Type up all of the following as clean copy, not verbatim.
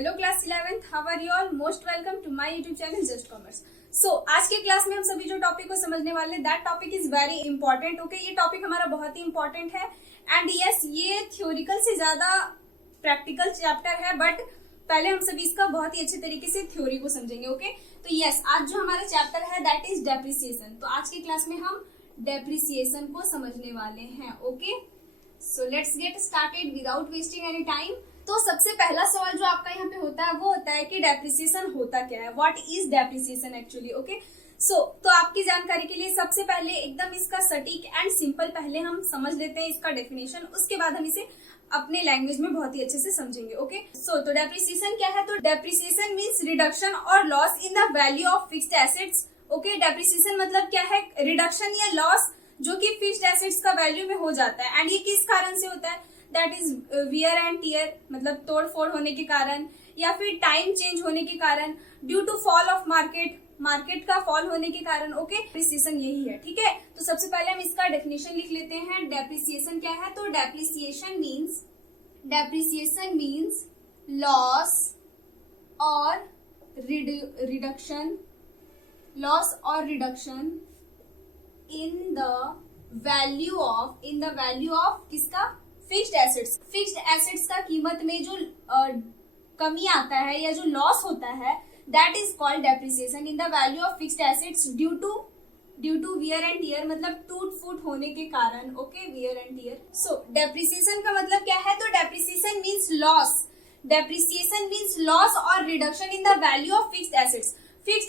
Hello class 11th, how are you all? Most welcome to my YouTube channel just commerce. So आज के class में हम सभी जो टॉपिक को समझने वाले that topic is very important. Okay, ये टॉपिक हमारा बहुत ही इंपॉर्टेंट है एंड यस ये थ्योरिकल से ज्यादा प्रैक्टिकल चैप्टर है, बट पहले हम सभी इसका बहुत ही अच्छे तरीके से थ्योरी को समझेंगे। ओके, तो यस आज जो हमारा चैप्टर है दैट इज डेप्रिसिएशन। तो आज की क्लास में हम डेप्रिसिएशन को समझने वाले हैं। Okay, so let's get started without wasting any time. तो सबसे पहला सवाल जो आपका यहाँ पे होता है वो होता है कि डेप्रिसिएशन होता क्या है, what is depreciation actually. Okay, so तो आपकी जानकारी के लिए सबसे पहले एकदम इसका सटीक एंड सिंपल पहले हम समझ लेते हैं इसका डेफिनेशन, उसके बाद हम इसे अपने लैंग्वेज में बहुत ही अच्छे से समझेंगे। ओके, सो तो डेप्रिसिएशन क्या है? तो डेप्रिसिएशन मीन्स रिडक्शन और loss in the value of fixed assets. Okay, depreciation मतलब क्या है? रिडक्शन या लॉस जो कि फिक्स्ड एसेट्स का वैल्यू में हो जाता है। एंड ये किस कारण से होता है? That is wear and tear, मतलब तोड़ फोड़ होने के कारण या फिर टाइम चेंज होने के कारण, due to fall of market का फॉल होने के कारण। ओके, डेप्रिसिएशन यही है। ठीक है, तो सबसे पहले हम इसका डेफिनेशन लिख लेते हैं। डेप्रिसिएशन क्या है? तो डेप्रिसिएशन मीन्स लॉस और reduction in the value of किसका? फिक्स्ड एसेट्स का कीमत में जो कमी आता है या जो लॉस होता है that is called depreciation in the value of fixed assets due to wear and tear, मतलब टूट फूट होने के कारण। Okay, wear and tear. So depreciation का मतलब क्या है? तो डेप्रिसिएशन मीन्स लॉस और reduction in the value of fixed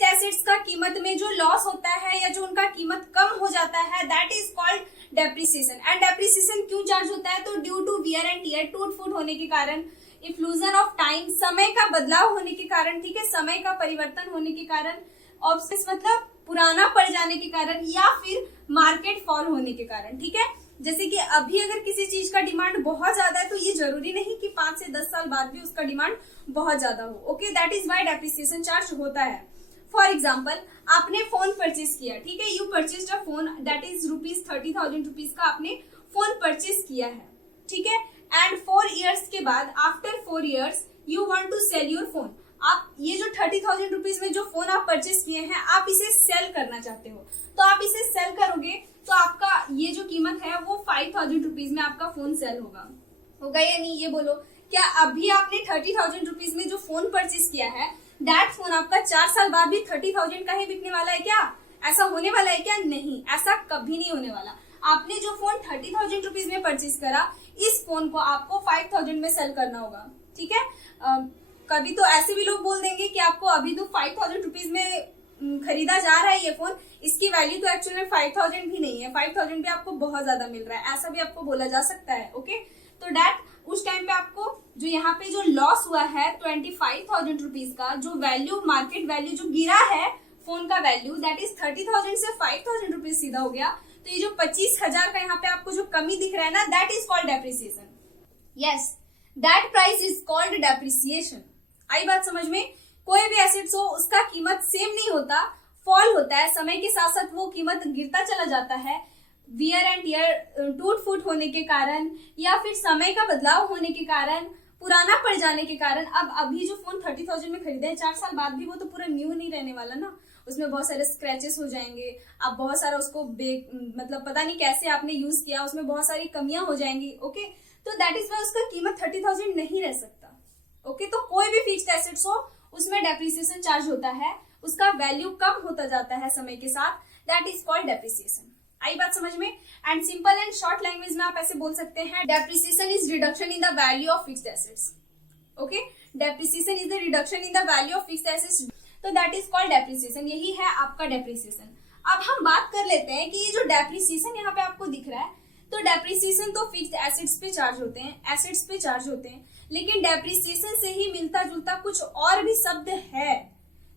assets का कीमत में जो लॉस होता है या जो उनका कीमत कम हो जाता है that is called depreciation. And depreciation क्यों चार्ज होता है? तो due to wear and tear, टूट फूट होने के कारण, इफ्लूजन ऑफ टाइम, समय का बदलाव होने के कारण, ठीक है, समय का परिवर्तन होने के कारण, ऑब्सेस मतलब पुराना पड़ जाने के कारण, या फिर मार्केट फॉल होने के कारण। ठीक है, जैसे कि अभी अगर किसी चीज का डिमांड बहुत ज्यादा है तो ये जरूरी नहीं कि 5 से 10 साल बाद भी उसका डिमांड बहुत ज्यादा हो। Okay, that is why depreciation charge होता है। फॉर एग्जाम्पल, आपने फोन परचेज किया, ठीक है, you purchase a phone that is ₹30,000 का आपने फोन परचेज किया है। ठीक है, एंड 4 इयर्स के बाद, after 4 years you want to sell your phone. आप ये जो ₹30,000 में जो फोन आप परचेज किए हैं आप इसे सेल करना चाहते हो, तो आप इसे सेल करोगे तो आपका ये जो कीमत है वो ₹5,000 में आपका फोन सेल होगा या नहीं? ये बोलो, क्या अभी आपने ₹30,000 में जो फोन परचेज किया है दैट फोन आपका 4 साल बाद भी 30,000 का ही बिकने वाला है क्या? ऐसा होने वाला है क्या? नहीं, ऐसा कभी नहीं होने वाला। आपने जो फोन ₹30,000 में परचेज करा, इस फोन को आपको 5,000 में सेल करना होगा। ठीक है, कभी तो ऐसे भी लोग बोल देंगे कि आपको अभी तो ₹5,000 में खरीदा जा रहा है ये फोन, इसकी वैल्यू तो एक्चुअल में 5,000 भी नहीं है, 5,000 भी आपको बहुत ज्यादा मिल रहा है, ऐसा भी आपको बोला जा सकता है। ओके, तो दैट उस टाइम पे आपको जो यहाँ पे जो लॉस हुआ है ₹25,000 का, जो वैल्यू मार्केट वैल्यू जो गिरा है फोन का वैल्यू दैट इज 30,000 से ₹5,000 सीधा हो गया, तो ये जो 25,000 का यहाँ पे आपको जो कमी दिख रहा है ना that is called depreciation. Yes, that price is called depreciation. आई बात समझ में? कोई भी एसेट्स हो उसका कीमत सेम नहीं होता, फॉल होता है, समय के साथ साथ वो कीमत गिरता चला जाता है, वियर एंड टियर, टूट फूट होने के कारण या फिर समय का बदलाव होने के कारण, पुराना पड़ जाने के कारण। अब अभी जो फोन 30,000 में खरीदे हैं 4 साल बाद भी वो तो पूरा न्यू नहीं रहने वाला ना, उसमें बहुत सारे स्क्रैचेस हो जाएंगे, आप बहुत सारा उसको मतलब पता नहीं कैसे आपने यूज किया, उसमें बहुत सारी कमियां हो जाएंगी। ओके, तो दैट इज वाई उसका कीमत 30,000 नहीं रह सकता। ओके, तो कोई भी फिक्स्ड एसेट्स हो उसमें डेप्रिसिएशन चार्ज होता है, उसका वैल्यू कम होता जाता है समय के साथ, दैट इज कॉल्ड डेप्रिसिएशन। आई बात समझ में? And simple and short language में आप ऐसे बोल सकते हैं, depreciation is reduction in the value of fixed assets. Okay, depreciation is the reduction in the value of fixed assets, तो दैट इज कॉल्ड डेप्रिसिएशन। यही है आपका डेप्रिसिएशन। अब हम बात कर लेते हैं कि ये जो डेप्रिसिएशन यहाँ पे आपको दिख रहा है, तो डेप्रिसिएशन तो फिक्स्ड एसेट्स पे चार्ज होते हैं, लेकिन डेप्रिसिएशन से ही मिलता जुलता कुछ और भी शब्द है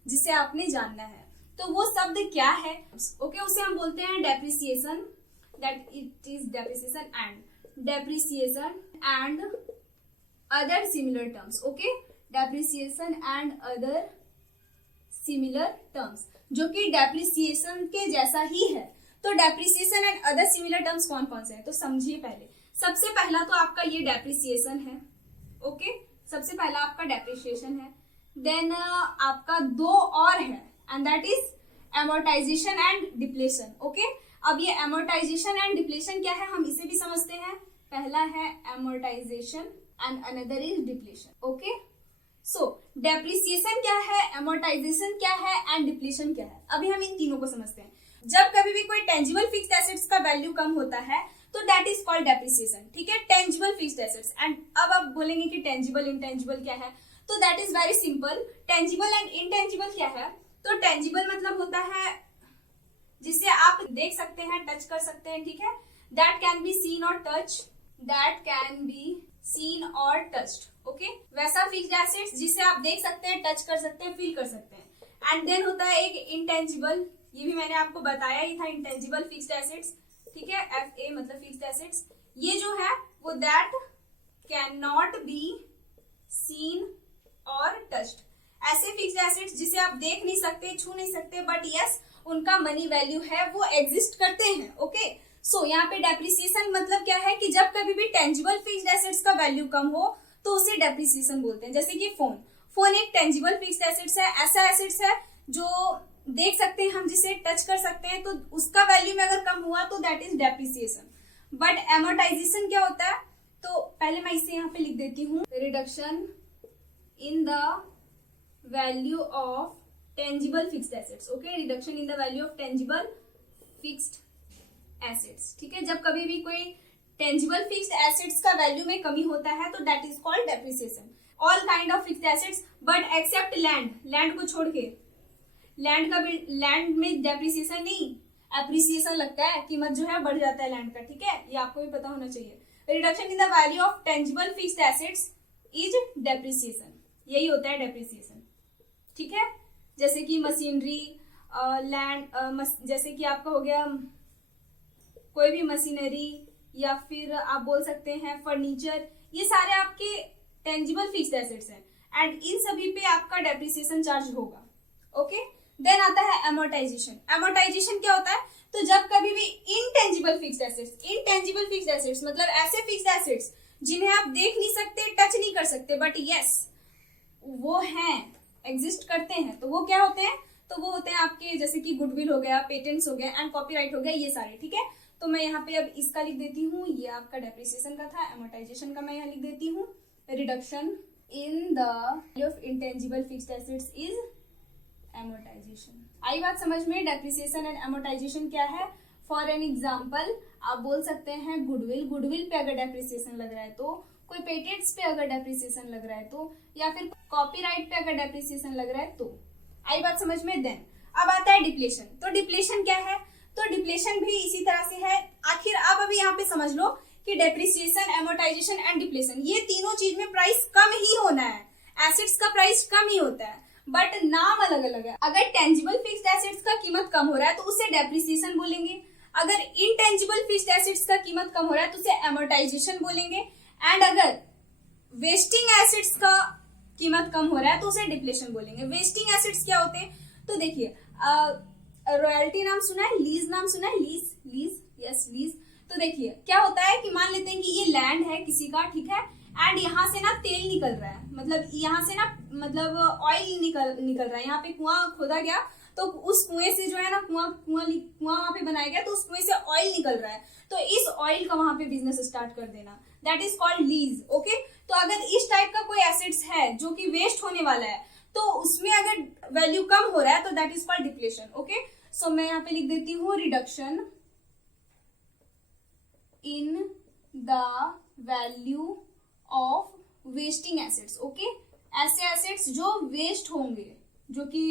जिसे आपने जानना है। तो वो शब्द क्या है? ओके, उसे हम बोलते हैं depreciation, that it is depreciation and other similar terms. Okay, depreciation and other similar terms, जो कि डेप्रिसिएशन के जैसा ही है। तो depreciation and other similar terms कौन कौन से हैं? तो समझिए, पहले सबसे पहला तो आपका ये डेप्रिसिएशन है। ओके, सबसे पहला आपका डेप्रिसिएशन है, देन आपका दो और है and that is amortisation and depletion. Okay, अब ये एमोर्टाइजेशन एंड डिप्लेशन क्या है हम इसे भी समझते हैं। पहला है amortisation and another is depletion. Okay, so depreciation क्या है, एमोर्टाइजेशन क्या है एंड डिप्लेशन क्या है, अभी हम इन तीनों को समझते हैं। जब कभी भी कोई टेंजिबल फिक्स्ड एसेट्स का वैल्यू कम होता है तो दैट इज कॉल्ड डेप्रिसिएशन। ठीक है, टेंजिबल फिक्स्ड एसेट्स। एंड अब आप बोलेंगे कि टेंजिबल इंटेंजिबल क्या है, तो that is very simple. Tangible and intangible क्या है, तो टेंजिबल मतलब होता है जिसे आप देख सकते हैं, टच कर सकते हैं। ठीक है, दैट कैन बी सीन और touch, that can be seen और टच्ड। ओके, वैसा फिक्स्ड एसेट्स जिसे आप देख सकते हैं, टच कर सकते हैं, फील कर सकते हैं। एंड देन होता है एक इंटेंजिबल, ये भी मैंने आपको बताया ही था, इंटेंजिबल फिक्स्ड एसेट्स। ठीक है, FA मतलब फिक्स्ड एसेट्स। ये जो है वो that can not be seen और टच्ड, ऐसे फिक्स्ड एसेट्स जिसे आप देख नहीं सकते, छू नहीं सकते, बट यस उनका मनी वैल्यू है, वो एग्जिस्ट करते हैं। ओके, सो यहाँ पे डेप्रिसिएशन मतलब क्या है कि जब कभी भी टेंजिबल फिक्स्ड एसेट्स का वैल्यू कम हो तो उसे डेप्रिसिएशन बोलते हैं। जैसे कि फोन एक टेंजिबल फिक्स्ड एसेट्स है, ऐसा एसेट्स है जो देख सकते हैं हम, जिसे टच कर सकते हैं, तो उसका वैल्यू में अगर कम हुआ तो that is depreciation. But amortisation क्या होता है, तो पहले मैं इसे यहाँ पे लिख देती हूँ, reduction in the value of tangible fixed assets. Okay, reduction in the value of tangible fixed assets. ठीक है, जब कभी भी कोई टेंजिबल फिक्स्ड एसेट्स का वैल्यू में कमी होता है तो that is called depreciation. All kind of fixed assets but except land, land को छोड़ के, लैंड में डेप्रिसिएशन नहीं, एप्रिसिएशन लगता है, कीमत जो है बढ़ जाता है लैंड का। ठीक है, ये आपको भी पता होना चाहिए। Reduction in the value of tangible fixed assets is depreciation, यही होता है डेप्रिसिएशन। ठीक है, जैसे कि मशीनरी, लैंड, जैसे कि आपका हो गया कोई भी मशीनरी, या फिर आप बोल सकते हैं फर्नीचर, ये सारे आपके टेंजिबल फिक्स्ड एसेट्स हैं एंड इन सभी पे आपका डेप्रिसिएशन चार्ज होगा। ओके, देन आता है एमोर्टाइजेशन। एमोर्टाइजेशन क्या होता है, तो जब कभी भी intangible fixed assets, intangible fixed assets मतलब ऐसे फिक्स्ड एसेट्स जिन्हें आप देख नहीं सकते, टच नहीं कर सकते, बट यस वो हैं, एग्जिस्ट करते हैं, तो वो क्या होते हैं, तो वो होते हैं आपके जैसे कि गुडविल हो गया, पेटेंट्स हो गया एंड कॉपीराइट हो गया, ये सारे। ठीक है, तो मैं यहाँ पे अब इसका लिख देती हूँ, ये आपका डेप्रिसिएशन का था। एमोर्टाइजेशन का मैं यहाँ लिख देती हूँ, reduction in the value of intangible fixed assets is amortization. आई बात समझ में, डेप्रिसिएशन एंड एमोर्टाइजेशन क्या है। फॉर एन एग्जाम्पल आप बोल सकते हैं गुडविल, गुडविल पे अगर डेप्रिसिएशन लग रहा है तो, कोई पेटेंट्स पे अगर डेप्रिसिएशन लग रहा है तो, या फिर कॉपीराइट पे अगर डेप्रिसिएशन लग रहा है तो। आई बात समझ में। देन अब आता है डिप्लेशन। तो डिप्लेशन क्या है, तो डिप्लेशन भी इसी तरह से है। आखिर आप अभी यहाँ पे समझ लो कि डेप्रिसिएशन, एमोर्टाइजेशन एंड डिप्लेशन, ये तीनों चीज में प्राइस कम ही होना है, एसेट्स का प्राइस कम ही होता है, बट नाम अलग अलग है। अगर टेंजिबल फिक्स्ड एसेट्स का कीमत कम हो रहा है तो उसे डेप्रिसिएशन बोलेंगे, अगर इनटेंजिबल फिक्स्ड एसेट्स का कीमत कम हो रहा है तो उसे एमोर्टाइजेशन बोलेंगे, एंड अगर वेस्टिंग एसेट्स का कीमत कम हो रहा है तो उसे डिप्लेशन बोलेंगे। वेस्टिंग एसेट्स क्या होते हैं, तो देखिए रॉयल्टी नाम सुना है, लीज नाम सुना है, लीज यस लीज। तो देखिए क्या होता है कि मान लेते हैं कि ये लैंड है किसी का, ठीक है, एंड यहाँ से ना तेल निकल रहा है, मतलब यहाँ से ना मतलब ऑयल निकल रहा है, यहाँ पे कुआं खोदा गया तो उस कुएं से जो है ना कुआं वहां पे बनाया गया तो उस कुएं से ऑयल निकल रहा है, तो इस ऑयल का वहां पे बिजनेस स्टार्ट कर देना, that is called lease. Okay, तो अगर इस टाइप का कोई एसेट्स है जो कि वेस्ट होने वाला है तो उसमें अगर वैल्यू कम हो रहा है तो that is called depletion. Okay, so मैं यहाँ पे लिख देती हूँ reduction in the value of wasting assets. Okay, ऐसे एसेट्स जो वेस्ट होंगे, जो कि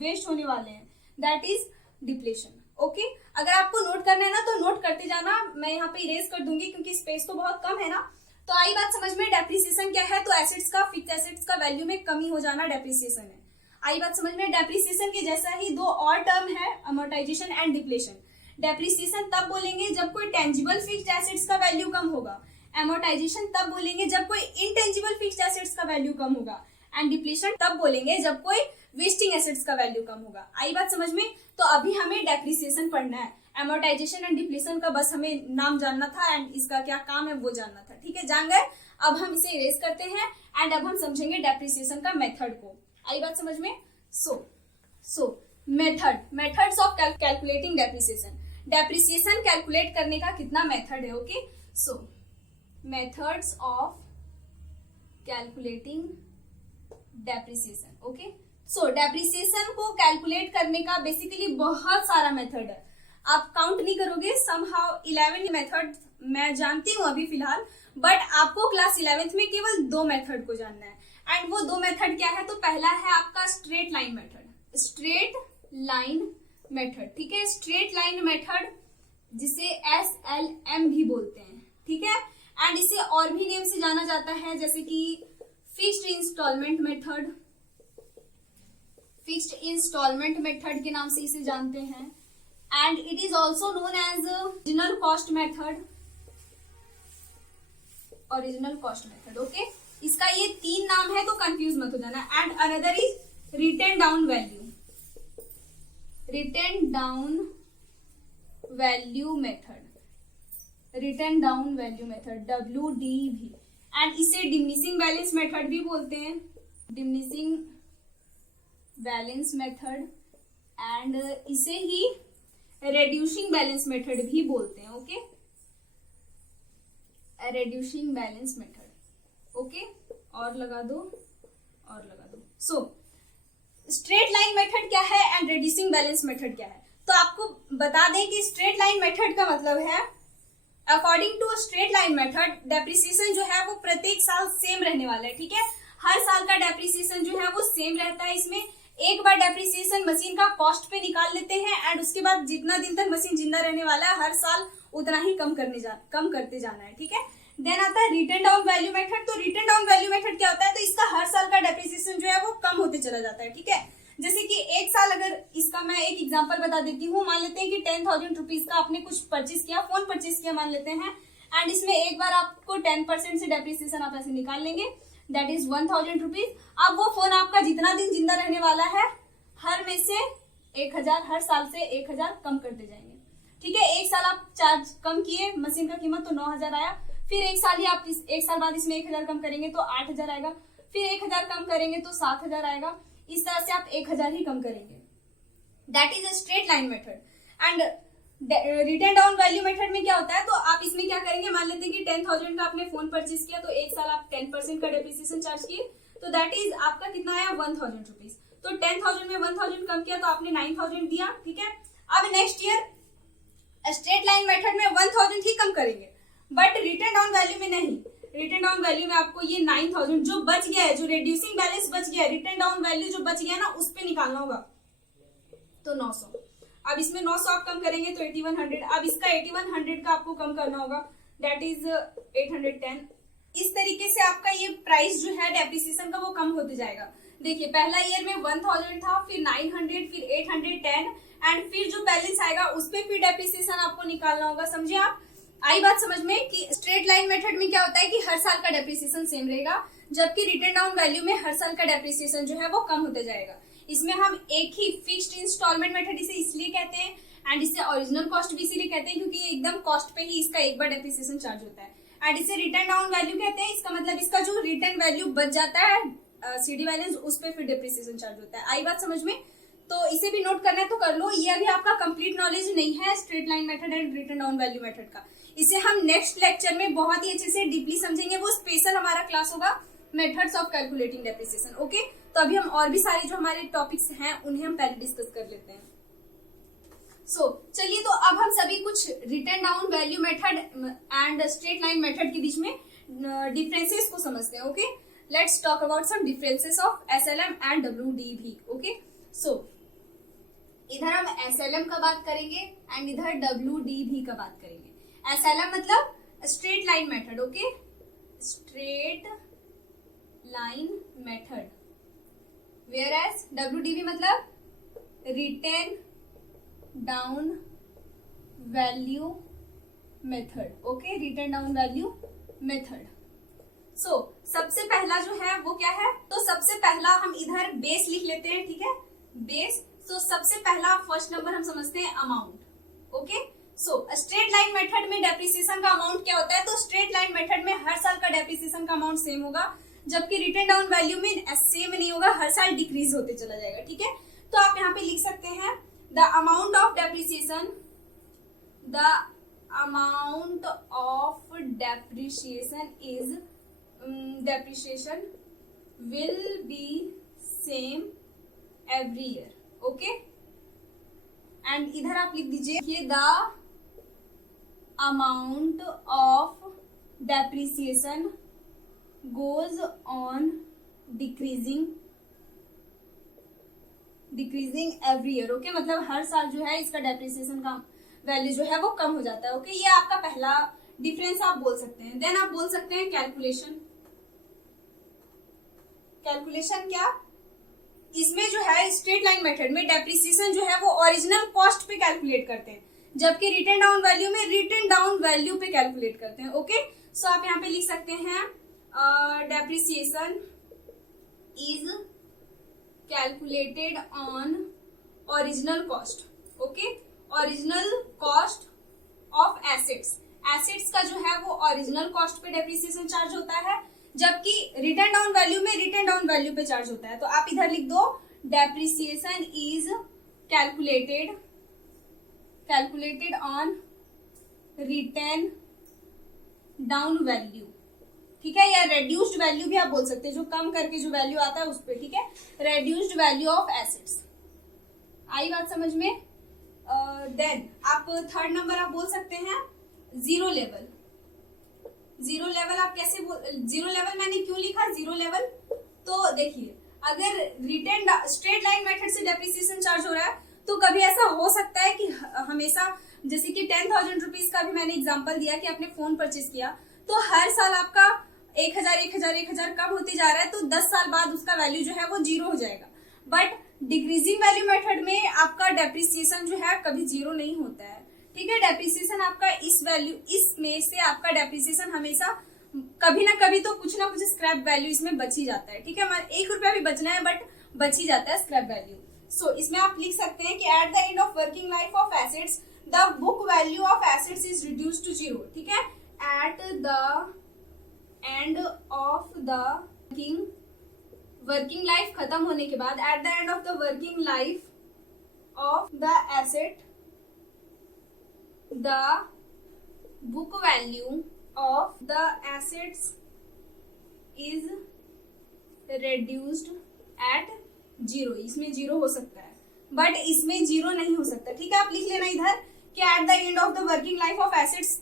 वेस्ट होने वाले हैं, दैट इज डिप्लेशन। ओके, अगर आपको नोट करना है ना तो नोट करते जाना, मैं यहाँ पे इरेज कर दूंगी क्योंकि स्पेस तो बहुत कम है ना। तो आई बात समझ में, डेप्रिसिएशन क्या है, तो एसेट्स का, फिक्स्ड एसेट्स का वैल्यू में कमी हो जाना डेप्रिसिएशन है। आई बात समझ में। डेप्रिसिएशन के जैसा ही दो और टर्म है, अमोर्टाइजेशन एंड डिप्लेशन। डेप्रिसिएशन तब बोलेंगे जब कोई टेंजिबल फिक्स्ड एसेट्स का वैल्यू कम होगा, एमोर्टाइजेशन तब बोलेंगे जब कोई इनटेंजिबल फिक्स्ड एसेट्स का वैल्यू कम होगा, एंड डिप्लीशन तब बोलेंगे जब कोई वेस्टिंग एसेट्स का वैल्यू कम होगा। आई बात समझ में? तो अभी हमें डेप्रिसिएशन पढ़ना है, एमोर्टाइजेशन एंड डिप्लीशन का बस हमें नाम जानना था एंड इसका क्या काम है वो जानना था। ठीक है, जान गए? अब हम इसे इरेज करते हैं एंड अब हम समझेंगे डेप्रिसिएशन का मेथड को। आई बात समझ में? सो methods of calculating depreciation. Depreciation calculate करने का कितना मेथड है? Okay, so methods of calculating depreciation. Okay, so depreciation को कैलकुलेट करने का बेसिकली बहुत सारा मेथड है, आप काउंट नहीं करोगे। समहाउ 11 मेथड मैं जानती हूँ अभी फिलहाल, बट आपको क्लास 11th में केवल 2 मेथड को जानना है एंड वो 2 मेथड क्या है? तो पहला है आपका straight line method, straight line method. ठीक है, स्ट्रेट लाइन मेथड जिसे SLM भी बोलते हैं। ठीक है, एंड इसे और भी नेम से जाना जाता है जैसे कि fixed installment method, fixed installment method के नाम से इसे जानते हैं and it is also known as original cost method, original cost method. Okay, इसका ये 3 नाम है तो कंफ्यूज मत हो जाना। And another is written down value, written down value method, written down value method WDV and इसे डिमिनिशिंग बैलेंस मेथड भी बोलते हैं, डिमिनिशिंग बैलेंस मेथड एंड इसे ही रेड्यूसिंग बैलेंस मेथड भी बोलते हैं। Okay, reducing balance method. Okay, और लगा दो, और लगा दो। सो स्ट्रेट लाइन मेथड क्या है एंड रेड्यूसिंग बैलेंस मेथड क्या है? तो आपको बता दें कि स्ट्रेट लाइन मेथड का मतलब है according to straight line method depreciation जो है वो प्रत्येक साल सेम रहने वाला है। ठीक है, हर साल का डेप्रिसिएशन जो है वो सेम रहता है। इसमें एक बार डेप्रिसिएशन मशीन का कॉस्ट पे निकाल लेते हैं एंड उसके बाद जितना दिन तक मशीन जिंदा रहने वाला है हर साल उतना ही कम करते जाना है। ठीक है, देन आता है रिटन डाउन वैल्यू मेथड। तो रिटन डाउन वैल्यू मेथड क्या होता है? तो इसका हर साल का डेप्रिसिएशन जो है वो कम होते चला जाता है। ठीक है, जैसे कि एक साल, अगर इसका मैं एक एग्जांपल बता देती हूँ, मान लेते हैं कि 10,000 रुपीज का आपने कुछ परचेज किया, फोन परचेज किया मान लेते हैं एंड इसमें एक बार आपको 10% से डेप्रिसिएशन आप ऐसे निकाल लेंगे, दैट इज 1,000 रुपीज। अब वो फोन आपका जितना दिन जिंदा रहने वाला है हर में से 1,000, हर साल से 1,000 कम करते जाएंगे। ठीक है, एक साल आप चार्ज कम किए, मशीन का कीमत तो 9,000 आया, फिर एक साल बाद इसमें 1,000 कम करेंगे तो 8,000 आएगा, फिर 1,000 कम करेंगे तो 7,000 आएगा, इस तरह से आप 1,000 ही कम करेंगे। That is a straight line method. And written down value method में क्या होता है? तो आप इसमें क्या करेंगे, मान लेते हैं कि 10,000 का आपने फोन परचेज किया तो एक साल आप 10% का डेप्रिसिएशन चार्ज किए, तो दैट इज आपका कितना आया? 1,000 रुपीज। तो 10,000 में 1,000 कम किया तो आपने 9,000 दिया। ठीक है, अब next year straight line method में 1,000 ही कम करेंगे, बट रिटन डाउन वैल्यू में नहीं। रिटन डाउन वैल्यू में आपको ये 9,000 जो बच गया है, जो रेड्यूसिंग बैलेंस बच गया है, रिटन डाउन वैल्यू जो बच गया ना उस पे निकालना होगा, तो 900। अब इसमें 900 आप कम करेंगे तो 8,100। अब इसका 8,100 का आपको कम करना होगा, दैट इज 810। इस तरीके से आपका ये प्राइस जो है डेप्रिसिएशन का वो कम होते जाएगा। देखिए, पहला ईयर में 1,000 था, फिर 900, फिर 810 एंड फिर जो बैलेंस आएगा उस पे फिर डेप्रिसिएशन आपको निकालना होगा। समझे आप? आई बात समझ में कि स्ट्रेट लाइन मेथड में क्या होता है कि हर साल का डेप्रिसिएशन सेम रहेगा, जबकि रिटन डाउन वैल्यू में हर साल का डेप्रिसिएशन जो है वो कम होते जाएगा। इसमें हम एक ही फिक्स्ड इंस्टॉलमेंट मेथड इसे इसलिए कहते हैं एंड इसे ओरिजिनल कॉस्ट भी इसीलिए कहते हैं क्योंकि ये एकदम कॉस्ट पे ही इसका एक बार डेप्रिसिएशन चार्ज होता है। एंड इसे रिटन डाउन वैल्यू कहते हैं, इसका मतलब इसका जो रिटर्न वैल्यू बच जाता है CD बैलेंस उस पर फिर डेप्रिसिएशन चार्ज होता है। आई बात समझ में? तो इसे भी नोट करना है तो कर लो, ये अभी आपका कंप्लीट नॉलेज नहीं है straight line method and written down value method का। इसे हम नेक्स्ट लेक्चर में बहुत ही अच्छे से डीपली समझेंगे, वो स्पेशल हमारा क्लास होगा methods of calculating depreciation. Okay, तो अभी हम और भी सारे जो हमारे टॉपिक्स हैं उन्हें हम पहले डिस्कस कर लेते हैं। चलिए, तो अब हम सभी कुछ written down value method and straight line method के बीच में डिफरेंसेस को समझते हैं। Okay, let's talk about some differences of SLM and WDV। Okay, इधर हम SLM का बात करेंगे एंड इधर WDV का बात करेंगे। SLM मतलब straight line method. Okay, straight line method, whereas WDV मतलब written down value method. Okay, written down value method. सबसे पहला जो है वो क्या है, तो सबसे पहला हम इधर बेस लिख लेते हैं, ठीक है, बेस। तो सबसे पहला फर्स्ट नंबर हम समझते हैं amount. Okay, so straight line method में डेप्रिसिएशन का अमाउंट क्या होता है, तो स्ट्रेट लाइन मेथड में हर साल का डेप्रिसिएशन का अमाउंट सेम होगा, जबकि रिटन डाउन वैल्यू में सेम नहीं होगा, हर साल डिक्रीज होते चला जाएगा। ठीक है, तो आप यहाँ पे लिख सकते हैं the amount of depreciation, the amount of depreciation is depreciation will be same every year. Okay, and इधर आप लिख दीजिए the amount of depreciation goes on decreasing every year. Okay, मतलब हर साल जो है इसका डेप्रिसिएशन का वैल्यू जो है वो कम हो जाता है। ओके, ये आपका पहला डिफरेंस आप बोल सकते हैं। देन आप बोल सकते हैं कैलकुलेशन। कैलकुलेशन क्या, इसमें जो है स्ट्रेट लाइन मेथड में डेप्रिसिएशन जो है वो ओरिजिनल कॉस्ट पे कैलकुलेट करते हैं, जबकि रिटन डाउन वैल्यू में रिटन डाउन वैल्यू पे कैलकुलेट करते हैं। ओके, सो आप यहाँ पे लिख सकते हैं depreciation is calculated on original cost. Okay, original cost of assets, assets का जो है वो ओरिजिनल कॉस्ट पे डेप्रिसिएशन चार्ज होता है, जबकि रिटन डाउन वैल्यू में रिटन डाउन वैल्यू पे चार्ज होता है। तो आप इधर लिख दो depreciation is calculated on written down value. ठीक है, या रेड्यूस्ड वैल्यू भी आप बोल सकते हैं, जो कम करके जो वैल्यू आता है उस पे। ठीक है, रेड्यूस्ड वैल्यू ऑफ एसेट्स। आई बात समझ में? देन आप थर्ड नंबर आप बोल सकते हैं जीरो लेवल। जीरो लेवल आप कैसे जीरो लेवल मैंने क्यों लिखा जीरो लेवल, तो देखिए अगर रिटन स्ट्रेट लाइन मेथड से डेप्रिसिएशन चार्ज हो रहा है तो कभी ऐसा हो सकता है कि हमेशा, जैसे कि 10,000 रुपीज का भी मैंने एग्जांपल दिया कि आपने फोन परचेज किया, तो हर साल आपका 1,000 कम होते जा रहा है, तो 10 साल बाद उसका वैल्यू जो है वो जीरो हो जाएगा। बट डिक्रीजिंग वैल्यू मेथड में आपका डेप्रिसिएशन जो है कभी जीरो नहीं होता है। ठीक है, डेप्रिसिएशन आपका इस वैल्यू, इसमें से आपका डेप्रिसिएशन हमेशा कभी ना कभी तो कुछ ना कुछ स्क्रैप वैल्यू इसमें बच ही जाता है। ठीक है, हमारे 1 रुपया भी बचना है बट बच ही जाता है स्क्रैप वैल्यू। सो इसमें आप लिख सकते हैं कि at the end of working life of assets the book value of assets is reduced to zero. ठीक है, at the end of the working life खत्म होने के बाद, at the end of the working life of the asset the book value of the assets is reduced at zero। इसमें zero हो सकता है बट इसमें जीरो नहीं हो सकता। ठीक है, आप लिख लेना इधर कि at the end of the working life of assets,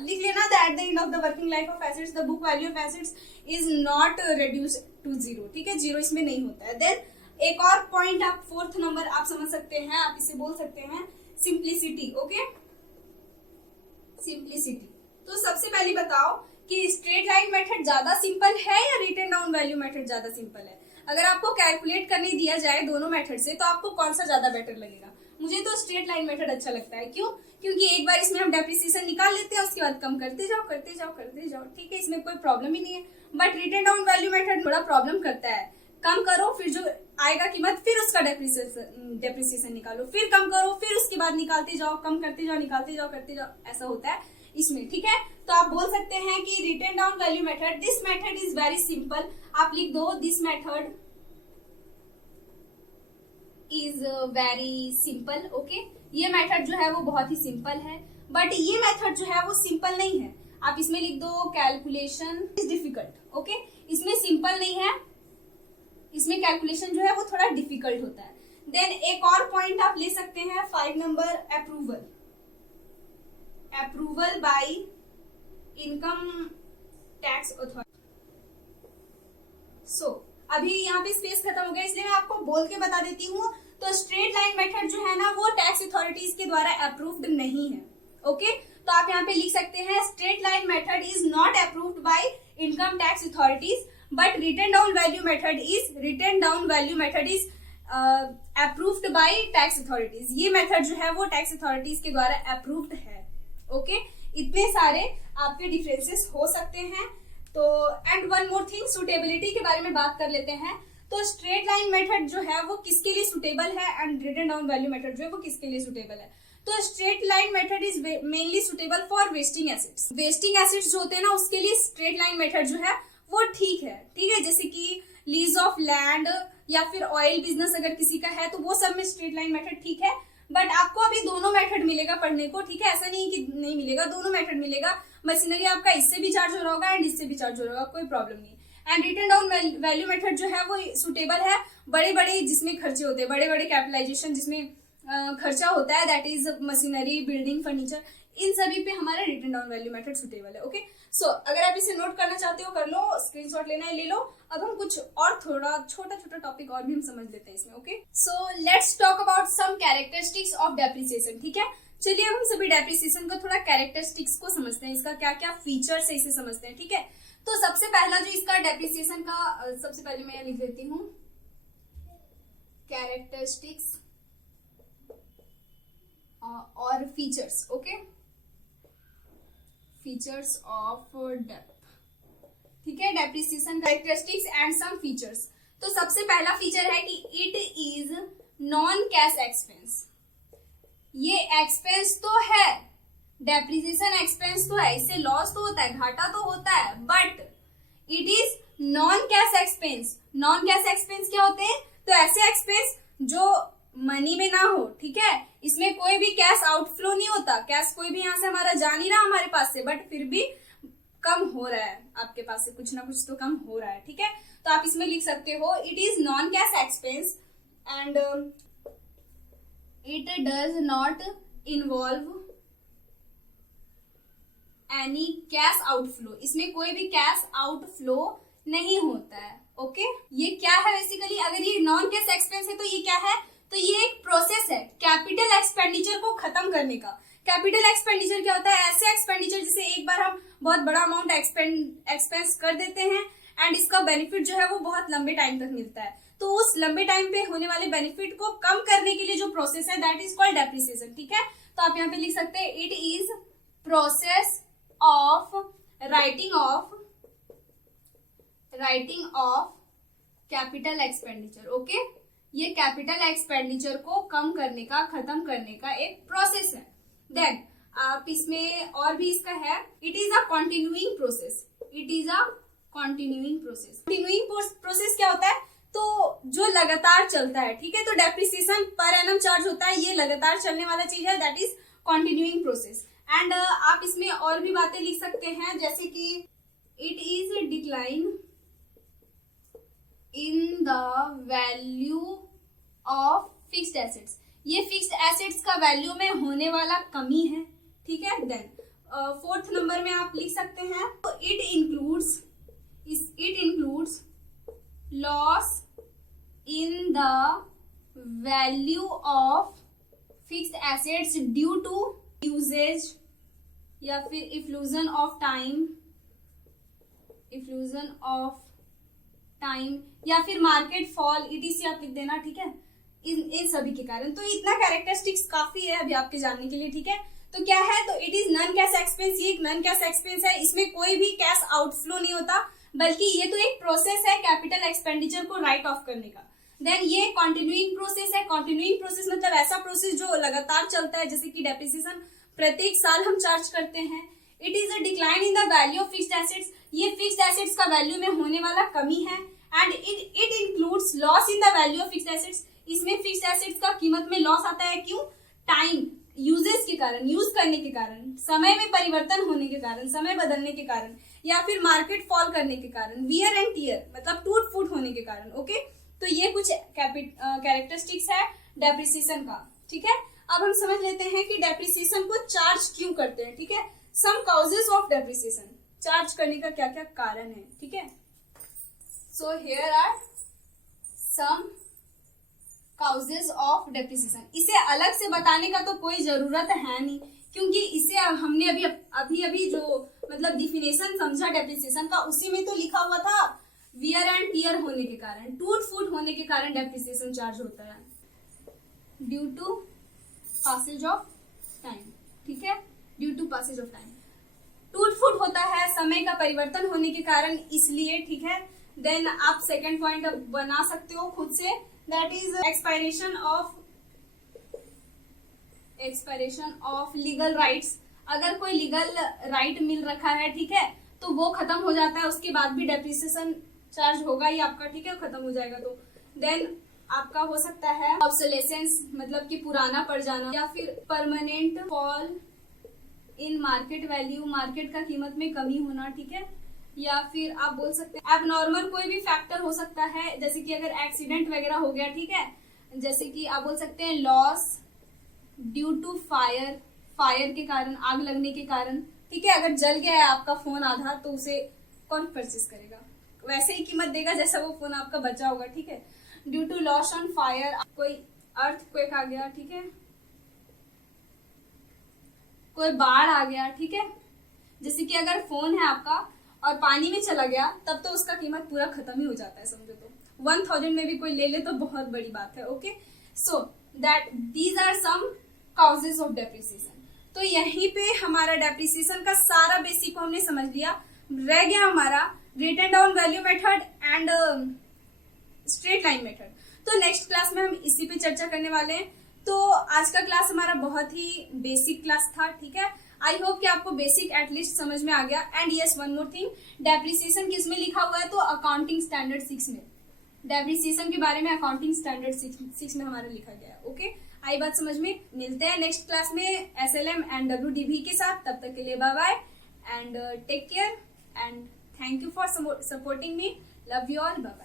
लिख लेना at the end of the working life of assets the book value of assets is not reduced to zero. ठीक है, जीरो इसमें नहीं होता है। देन एक और पॉइंट आप फोर्थ नंबर आप समझ सकते हैं, आप इसे बोल सकते हैं सिंप्लिसिटी। Okay, simplicity. तो सबसे पहले बताओ कि स्ट्रेट लाइन मेथड ज्यादा सिंपल है या रिटन डाउन वैल्यू मेथड ज्यादा सिंपल है। अगर आपको कैलकुलेट करने दिया जाए दोनों मेथड से तो आपको कौन सा ज्यादा बेटर लगेगा? मुझे तो स्ट्रेट लाइन मेथड अच्छा लगता है। क्यों? क्योंकि एक बार इसमें हम डेप्रिसिएशन निकाल लेते हैं, उसके बाद कम करते जाओ। ठीक है, इसमें कोई प्रॉब्लम ही नहीं है। But written down value method थोड़ा प्रॉब्लम करता है, कम करो फिर जो आएगा कीमत फिर उसका डेप्रिसिएशन निकालो, फिर कम करो फिर उसके बाद निकालते जाओ, कम करते जाओ, निकालते जाओ, करते जाओ, ऐसा होता है इसमें। ठीक है, तो आप बोल सकते हैं कि written down value method, this method is very simple. आप लिख दो this method is very simple. Okay, ये मेथड जो है वो बहुत ही सिंपल है, बट ये मेथड जो है वो सिंपल नहीं है। आप इसमें लिख दो कैलकुलेशन इज डिफिकल्ट। ओके, इसमें सिंपल नहीं है, इसमें कैलकुलेशन जो है वो थोड़ा डिफिकल्ट होता है। देन एक और पॉइंट आप ले सकते हैं 5 number, approval by income tax authority. So अभी यहाँ पे स्पेस खत्म हो गया, इसलिए मैं आपको बोल के बता देती हूँ। तो स्ट्रेट लाइन मेथड जो है ना वो टैक्स अथॉरिटीज के द्वारा अप्रूव्ड नहीं है। ओके, तो आप यहाँ पे लिख सकते हैं straight line method is not approved by income tax authorities but written down value method is approved by tax authorities. ये मेथड जो है वो टैक्स अथॉरिटीज के द्वारा अप्रूव्ड है। ओके, इतने सारे आपके डिफरेंसेस हो सकते हैं। तो and one more thing, suitability के बारे में बात कर लेते हैं। तो स्ट्रेट लाइन मेथड जो है वो किसके लिए सुटेबल है and written down value method जो है वो किसके लिए सुटेबल है। तो straight line method is mainly suitable for wasting assets. Wasting assets जो होते हैं ना उसके लिए स्ट्रेट लाइन मेथड जो है वो ठीक है, ठीक है। जैसे कि लीज ऑफ लैंड या फिर ऑयल बिजनेस अगर किसी का है तो वो सब में स्ट्रेट लाइन मेथड ठीक है। बट आपको अभी दोनों मेथड मिलेगा पढ़ने को, ठीक है, ऐसा नहीं कि नहीं मिलेगा, दोनों मेथड मिलेगा। मशीनरी आपका इससे भी चार्ज हो रहा होगा एंड इससे भी चार्ज हो रहा होगा, कोई प्रॉब्लम नहीं। And written down value method जो है वो सुटेबल है बड़े बड़े जिसमें खर्चे होते हैं, बड़े बड़े कैपिटलाइजेशन जिसमें खर्चा होता है, that is machinery, building, furniture, इन सभी पे हमारा written down value method suitable है। ओके, सो अगर आप इसे नोट करना चाहते हो कर लो, स्क्रीनशॉट लेना है ले लो। अब हम कुछ और थोड़ा छोटा छोटा टॉपिक और भी हम समझ लेते हैं इसमें। Okay, so let's talk about some characteristics of depreciation. ठीक है, चलिए हम सभी डेप्रिसिएशन को थोड़ा कैरेक्टरिस्टिक्स को समझते हैं, इसका क्या क्या फीचर्स है इसे समझते हैं। ठीक है, तो सबसे पहला जो इसका डेप्रिसिएशन का, सबसे पहले मैं लिख देती हूँ कैरेक्टरिस्टिक्स और features. Okay, features of depth. ठीक है, depreciation characteristics and some features. तो सबसे पहला फीचर है कि it is non cash expense. ये एक्सपेंस तो है, डेप्रिसिएशन एक्सपेंस तो है, इससे लॉस तो होता है, घाटा तो होता है, but it is non cash expense. Non cash expense क्या होते हैं? तो ऐसे एक्सपेंस जो मनी में ना हो, ठीक है, इसमें कोई भी कैश आउटफ्लो नहीं होता, कैश कोई भी यहाँ से हमारा जा नहीं रहा हमारे पास से, बट फिर भी कम हो रहा है आपके पास से, कुछ ना कुछ to कम हो रहा है। ठीक है, तो आप इसमें लिख सकते हो it is non cash expense and it does not involve any cash outflow. इसमें कोई भी कैश आउटफ्लो नहीं होता है। ओके, ये क्या है बेसिकली? अगर ये नॉन कैश एक्सपेंस है तो ये क्या है? तो ये एक प्रोसेस है कैपिटल एक्सपेंडिचर को खत्म करने का। कैपिटल एक्सपेंडिचर क्या होता है? ऐसे एक्सपेंडिचर जिसे एक बार हम बहुत बड़ा अमाउंट एक्सपेंस कर देते हैं एंड इसका बेनिफिट जो है वो बहुत लंबे टाइम तक मिलता है। तो उस लंबे टाइम पे होने वाले बेनिफिट को कम करने के लिए जो प्रोसेस है दैट इज कॉल्ड डेप्रिसिएशन। ठीक है, तो आप यहाँ पे लिख सकते हैं it is process of writing of capital expenditure. Okay, ये कैपिटल एक्सपेंडिचर को कम करने का, खत्म करने का एक प्रोसेस है। देन आप इसमें और भी इसका है, it is a continuing process. It is a continuing process. Continuing process क्या होता है? तो जो लगातार चलता है। ठीक है, तो डेप्रिसिएशन पर एनम चार्ज होता है, ये लगातार चलने वाला चीज है, that is continuing process. And आप इसमें और भी बातें लिख सकते हैं, जैसे कि it is decline in the value of fixed assets. ये फिक्स्ड एसेट्स का वैल्यू में होने वाला कमी है। ठीक है, देन फोर्थ नंबर में आप लिख सकते हैं तो it includes loss in the value of fixed assets due to usage या फिर इफ्लूजन ऑफ टाइम या फिर मार्केट फॉल, ETC आप लिख देना। ठीक है, इन सभी के कारण। तो इतना कैरेक्टरिस्टिक्स काफी है अभी आपके जानने के लिए। ठीक है, तो क्या है? तो it is non cash expense. ये एक नॉन कैश एक्सपेंस है, इसमें कोई भी कैश आउटफ्लो नहीं होता, बल्कि ये तो एक प्रोसेस है कैपिटल एक्सपेंडिचर को राइट ऑफ करने का। देन ये कंटिन्यूइंग प्रोसेस है। कंटिन्यूइंग प्रोसेस मतलब ऐसा प्रोसेस जो लगातार चलता है, जैसे कि डेप्रिसिएशन प्रत्येक साल हम चार्ज करते हैं। It is a decline in the value of fixed assets. ये फिक्स्ड एसेट्स का वैल्यू में होने वाला कमी है। And it includes loss in the value of fixed assets. इसमें फिक्स्ड एसेट्स का कीमत में लॉस आता है। क्यों? टाइम यूजेस के कारण, यूज करने के कारण, समय में परिवर्तन होने के कारण, समय बदलने के कारण, या फिर मार्केट फॉल करने के कारण, वियर एंड टियर मतलब टूट फूट होने के कारण। ओके, तो ये कुछ कैरेक्टरिस्टिक्स है डेप्रिसिएशन का। ठीक है, अब हम समझ लेते हैं कि डेप्रिसिएशन को चार्ज क्यों करते हैं। ठीक है, some causes of depreciation, charge करने का क्या क्या कारण है। ठीक है, so here are some causes of depreciation. इसे अलग से बताने का तो कोई जरूरत है नहीं, क्योंकि इसे हमने अभी जो मतलब डिफिनेशन समझा डेप्रिसिएशन का, उसी में तो लिखा हुआ था वियर एंड टियर होने के कारण, टूट फूट होने के कारण डेप्रिसिएशन चार्ज होता है due to passage of time. ठीक है, due to passage of time. टूट फूट होता है समय का परिवर्तन होने के कारण, इसलिए, ठीक है। देन आप सेकंड पॉइंट बना सकते हो खुद से, that is expiration of legal rights. अगर कोई लीगल राइट मिल रखा है, ठीक है, तो वो खत्म हो जाता है, उसके बाद भी डेप्रिसिएशन चार्ज होगा ही आपका, ठीक है, खत्म हो जाएगा तो। देन आपका हो सकता है ऑब्सोलेसेंस, मतलब कि पुराना पड़ जाना, या फिर permanent fall in market value, market का कीमत में कमी होना, ठीक है। या फिर आप बोल सकते हैं एबनॉर्मल कोई भी फैक्टर हो सकता है, जैसे कि अगर एक्सीडेंट वगैरह हो गया, ठीक है, जैसे कि आप बोल सकते हैं लॉस ड्यू टू फायर के कारण, आग लगने के कारण, ठीक है। अगर जल गया है आपका फोन आधा, तो उसे कौन परचेस करेगा, वैसे ही कीमत देगा जैसा वो फोन आपका बचा होगा, ठीक है। Due to loss on fire, कोई अर्थक्वेक आ गया, ठीक है, कोई बाढ़ आ गया, ठीक है। जैसे कि अगर फोन है आपका और पानी में चला गया, तब तो उसका कीमत पूरा खत्म ही हो जाता है, समझो तो 1000 में भी कोई ले ले तो बहुत बड़ी बात है। Okay, so that these are some causes of depreciation. तो यहीं पे हमारा डेप्रिसिएशन का सारा बेसिक को हमने समझ लिया। रह गया हमारा written down value method and straight line method. तो नेक्स्ट क्लास में हम इसी पे चर्चा करने वाले हैं। तो आज का क्लास हमारा बहुत ही बेसिक क्लास था, ठीक है। आई होप कि आपको बेसिक एटलीस्ट समझ में आ गया। And yes, one more thing, depreciation किस में लिखा हुआ है, तो अकाउंटिंग स्टैंडर्ड 6 में। डेप्रिसिएशन के बारे में अकाउंटिंग स्टैंडर्ड 6 में हमारा लिखा गया है। ओके, आई बात समझ में। मिलते हैं नेक्स्ट क्लास में SLM एंड WDV के साथ। तब तक के लिए bye bye and take care and thank you for supporting me. Love you all, bye bye.